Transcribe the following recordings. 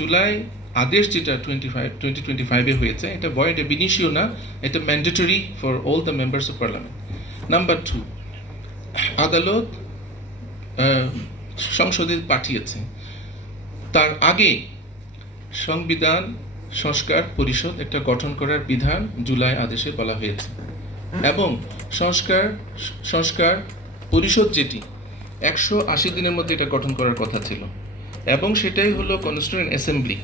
জুলাই আদেশ যেটা 2025 হয়েছে, এটা ভয়েড এব ইনিশিও না, এটা mandatory for all the members of parliament. Number 2, আদালত সংসদে পাঠিয়েছে, তার আগে সংবিধান সংস্কার পরিষদ একটা গঠন করার বিধান জুলাই আদেশে বলা হয়েছে, এবং সংস্কার পরিষদ যেটি 180 দিনের মধ্যে এটা গঠন করার কথা ছিল, এবং সেটাই হলো কনস্টিটিউয়েন্ট অ্যাসেম্বলি।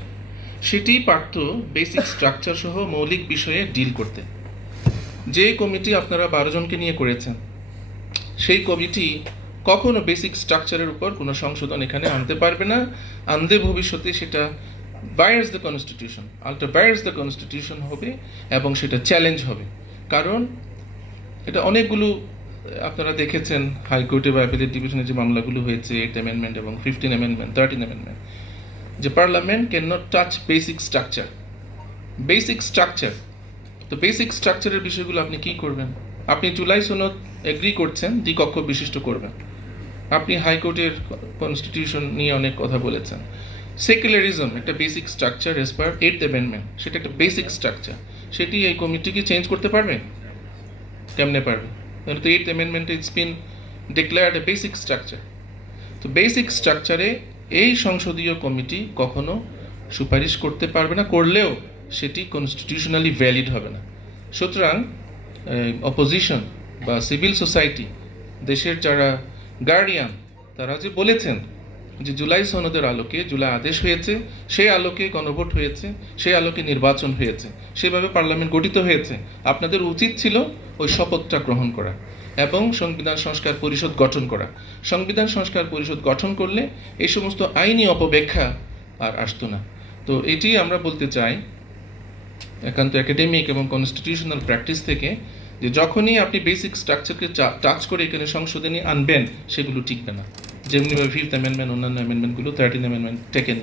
সেটি পারত বেসিক স্ট্রাকচার সহ মৌলিক বিষয়ে ডিল করতে। যে কমিটি আপনারা 12 জনকে নিয়ে করেছেন, সেই কমিটি কখনো বেসিক স্ট্রাকচারের উপর কোনো সংশোধন এখানে আনতে পারবে না। আনতে ভবিষ্যতে সেটা violates the constitution, violates the constitution হবে, এবং সেটা চ্যালেঞ্জ হবে। কারণ এটা অনেকগুলো আপনারা দেখেছেন হাইকোর্টে বা অ্যাপিলেট ডিভিশনে যে মামলাগুলো হয়েছে, 8th অ্যামেন্ডমেন্ট এবং 15th অ্যামেন্ডমেন্ট, 13th অ্যামেন্ডমেন্ট, যে parliament can not touch basic structure. তো বেসিক স্ট্রাকচারের বিষয়গুলো আপনি কি করবেন? আপনি জুলাই সনদ এগ্রি করছেন, দ্বিকক্ষ বিশিষ্ট করবেন। আপনি হাইকোর্টের কনস্টিটিউশন নিয়ে অনেক কথা বলেছেন। সেকুলারিজম একটা বেসিক স্ট্রাকচার এজ পার 8th অ্যামেন্ডমেন্ট, সেটা একটা বেসিক স্ট্রাকচার। সেটি এই কমিটি কি চেঞ্জ করতে পারবে? কেমনে পারবে? তাহলে তো 8th অ্যামেন্ডমেন্টে it's been declared a basic structure. তো বেসিক স্ট্রাকচারে এই সংসদীয় কমিটি কখনো সুপারিশ করতে পারবে না, করলেও সেটি কনস্টিটিউশনালি ভ্যালিড হবে না। সুতরাং অপোজিশন বা সিভিল সোসাইটি, দেশের যারা গার্ডিয়ান, তারা যে বলেছেন যে জুলাই সনদের আলোকে জুলাই আদেশ হয়েছে, সেই আলোকে গণভোট হয়েছে, সেই আলোকে নির্বাচন হয়েছে, সেভাবে পার্লামেন্ট গঠিত হয়েছে, আপনাদের উচিত ছিল ওই শপথটা গ্রহণ করা এবং সংবিধান সংস্কার পরিষদ গঠন করা। সংবিধান সংস্কার পরিষদ গঠন করলে এই সমস্ত আইনি অপব্যাখ্যা আর আসতো না। তো এটি আমরা বলতে চাই একান্ত একাডেমিক এবং কনস্টিটিউশনাল প্র্যাকটিস থেকে, যে যখনই আপনি বেসিক স্ট্রাকচারকে টাচ করে এখানে সংশোধনী আনবেন, সেগুলো টিকবে না। যেমনিভাবে 5th অ্যামেন্ডমেন্ট, অন্যান্য অ্যামেন্ডমেন্টগুলো 13th অ্যামেন্ডমেন্ট টেকেন।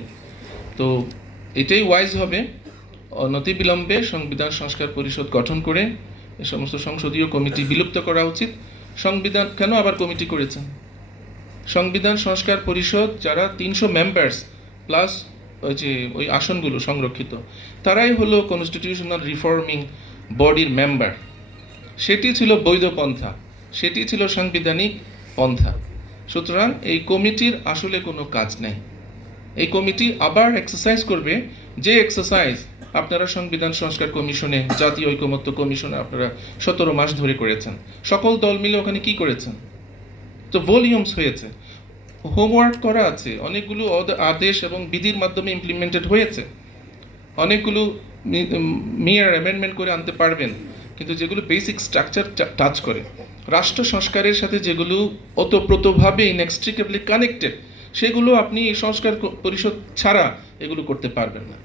তো এটাই ওয়াইজ হবে, অনতিবিলম্বে সংবিধান সংস্কার পরিষদ গঠন করে এ সমস্ত সংসদীয় কমিটি বিলুপ্ত করা উচিত। সংবিধান কেন আবার কমিটি করেছেন? সংবিধান সংস্কার পরিষদ যারা 300 মেম্বার্স প্লাস ওই আসনগুলো সংরক্ষিত, তারাই হলো কনস্টিটিউশনাল রিফর্মিং বডির মেম্বার। সেটি ছিল বৈধ পন্থা, সেটি ছিল সাংবিধানিক পন্থা। সুতরাং এই কমিটির আসলে কোনো কাজ নেই। এই কমিটি আবার এক্সারসাইজ করবে যে এক্সারসাইজ আপনারা সংবিধান সংস্কার কমিশনে, জাতীয় ঐকমত্য কমিশনে আপনারা 17 মাস ধরে করেছেন। সকল দল মিলে ওখানে কি করেছেন? তো ভলিউমস হয়েছে, হোমওয়ার্ক করা আছে, অনেকগুলো আদেশ এবং বিধির মাধ্যমে ইমপ্লিমেন্টেড হয়েছে, অনেকগুলো মেয়ার অ্যামেন্ডমেন্ট করে আনতে পারবেন। কিন্তু যেগুলো বেসিক স্ট্রাকচার টাচ করে, রাষ্ট্র সংস্কারের সাথে যেগুলো ওতপ্রোতভাবে ইনএক্সট্রিকেবলি কানেক্টেড, সেগুলো আপনি এই সংস্কার পরিষদ ছাড়া এগুলো করতে পারবেন না।